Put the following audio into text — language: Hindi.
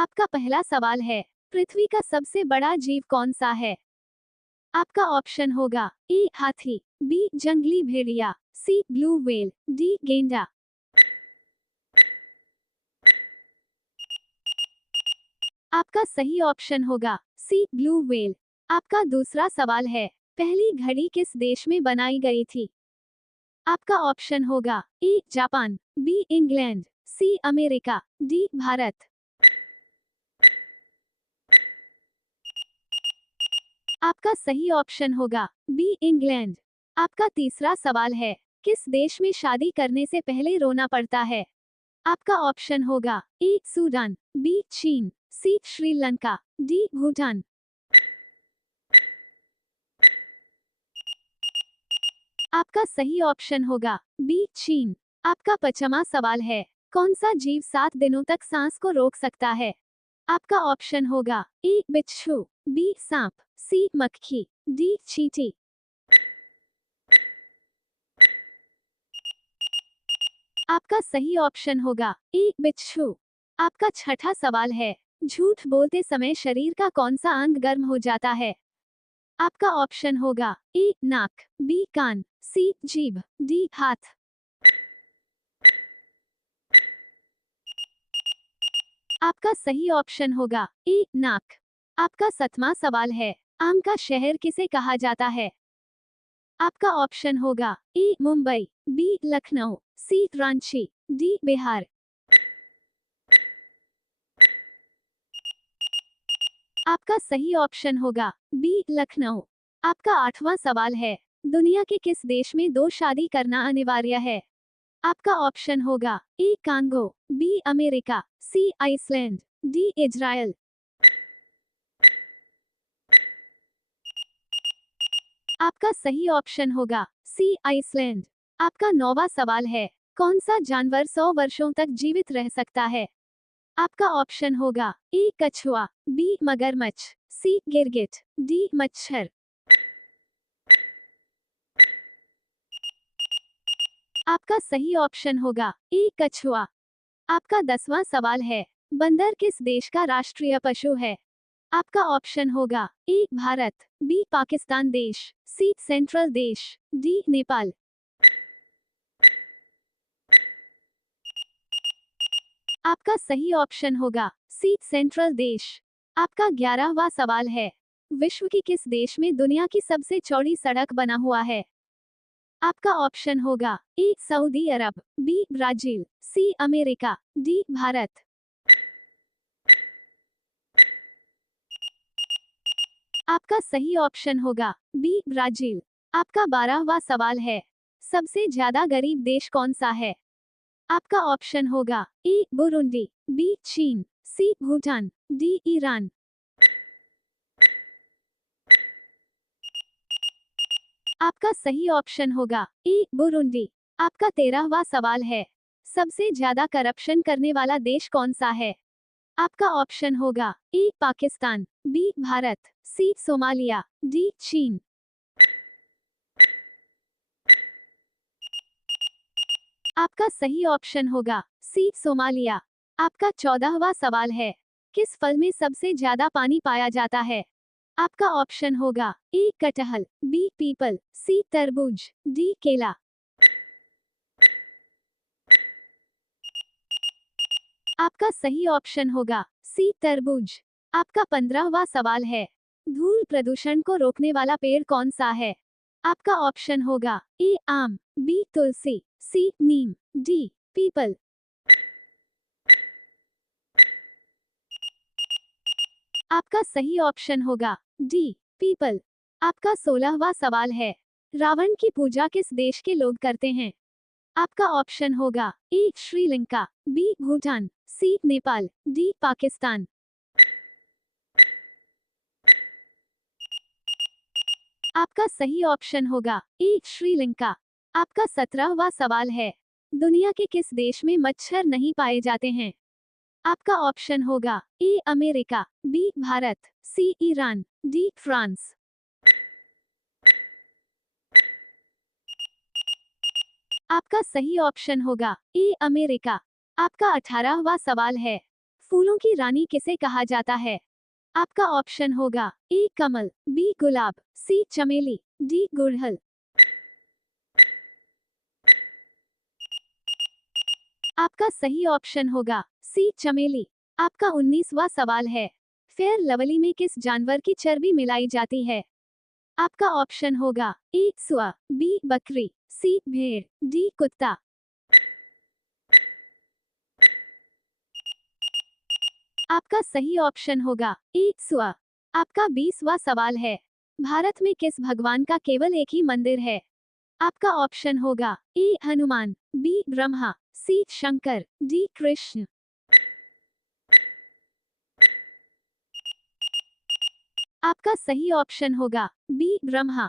आपका पहला सवाल है, पृथ्वी का सबसे बड़ा जीव कौन सा है? आपका ऑप्शन होगा ए हाथी, बी जंगली भेड़िया, सी ब्लू व्हेल, डी गेंडा। आपका सही ऑप्शन होगा सी ब्लू व्हेल। आपका दूसरा सवाल है, पहली घड़ी किस देश में बनाई गई थी? आपका ऑप्शन होगा A Japan, B England, C America, D Bharat. आपका सही ऑप्शन होगा बी इंग्लैंड। आपका तीसरा सवाल है, किस देश में शादी करने से पहले रोना पड़ता है? आपका ऑप्शन होगा ए सूडान, बी चीन, सी श्रीलंका, डी भूटान। आपका सही ऑप्शन होगा बी चीन। आपका 5वां सवाल है, कौन सा जीव 7 दिनों तक सांस को रोक सकता है? आपका ऑप्शन होगा ए बिच्छू, बी सांप, सी मक्खी, डी चींटी। आपका सही ऑप्शन होगा ए बिच्छू। आपका 6ठा सवाल है, झूठ बोलते समय शरीर का कौन सा अंग गर्म हो जाता है? आपका ऑप्शन होगा ए नाक, बी कान, सी जीभ, डी हाथ। आपका सही ऑप्शन होगा ए नाक। आपका 7वां सवाल है, आम का शहर किसे कहा जाता है? आपका ऑप्शन होगा ए मुंबई, बी लखनऊ, सी रांची, डी बिहार। आपका सही ऑप्शन होगा बी लखनऊ। आपका 8वां सवाल है, दुनिया के किस देश में 2 शादी करना अनिवार्य है? आपका ऑप्शन होगा ए कांगो, बी अमेरिका, सी आइसलैंड, डी इजराइल। आपका सही ऑप्शन होगा सी आइसलैंड। आपका 9वां सवाल है, कौन सा जानवर 100 वर्षों तक जीवित रह सकता है? आपका ऑप्शन होगा ए कछुआ, बी मगरमच्छ, सी गिरगिट, डी मच्छर। आपका सही ऑप्शन होगा ए कछुआ। आपका 10वां सवाल है, बंदर किस देश का राष्ट्रीय पशु है? आपका ऑप्शन होगा ए भारत, बी पाकिस्तान देश, सी सेंट्रल देश, डी नेपाल। आपका सही ऑप्शन होगा सी सेंट्रल देश। आपका 11वां सवाल है, विश्व की किस देश में दुनिया की सबसे चौड़ी सड़क बना हुआ है? आपका ऑप्शन होगा A Saudi Arab, B Brazil, C America, D Bharat. आपका सही ऑप्शन होगा बी ब्राजील। आपका 12वां सवाल है, सबसे ज्यादा गरीब देश कौन सा है? आपका ऑप्शन होगा ए बुरुंडी, बी चीन, सी भूटान, डी ईरान। आपका सही ऑप्शन होगा ए बुरुंडी। आपका 13वां सवाल है, सबसे ज्यादा करप्शन करने वाला देश कौन सा है? आपका ऑप्शन होगा ए पाकिस्तान, बी भारत, सी सोमालिया, डी चीन। आपका सही ऑप्शन होगा सी सोमालिया। आपका 14वां सवाल है, किस फल में सबसे ज्यादा पानी पाया जाता है? आपका ऑप्शन होगा ए कटहल, बी पीपल, सी तरबूज, डी केला। आपका सही ऑप्शन होगा सी तरबूज। आपका 15वां सवाल है, धूल प्रदूषण को रोकने वाला पेड़ कौन सा है? आपका ऑप्शन होगा ए आम, बी तुलसी, सी नीम, डी पीपल। आपका सही ऑप्शन होगा डी पीपल। आपका 16वां सवाल है, रावण की पूजा किस देश के लोग करते हैं? आपका ऑप्शन होगा ए श्रीलंका, बी भूटान, सी नेपाल, डी पाकिस्तान। आपका सही ऑप्शन होगा ए श्रीलंका। आपका 17वां सवाल है, दुनिया के किस देश में मच्छर नहीं पाए जाते हैं? आपका ऑप्शन होगा A America, B Bharat, C Iran, D France. आपका सही ऑप्शन होगा ए अमेरिका। आपका 18वां सवाल है, फूलों की रानी किसे कहा जाता है? आपका ऑप्शन होगा ए कमल, बी गुलाब, सी चमेली, डी गुड़हल। आपका सही ऑप्शन होगा सी चमेली। आपका 19वां सवाल है, फेयर लवली में किस जानवर की चर्बी मिलाई जाती है? आपका ऑप्शन होगा ए सुअर, बी बकरी, सी भेड़, डी कुत्ता। आपका सही ऑप्शन होगा ए सुअर। आपका 20वां सवाल है, भारत में किस भगवान का केवल एक ही मंदिर है? आपका ऑप्शन होगा ए हनुमान, बी ब्रह्मा, सी शंकर, डी कृष्ण। आपका सही ऑप्शन होगा बी ब्रह्मा।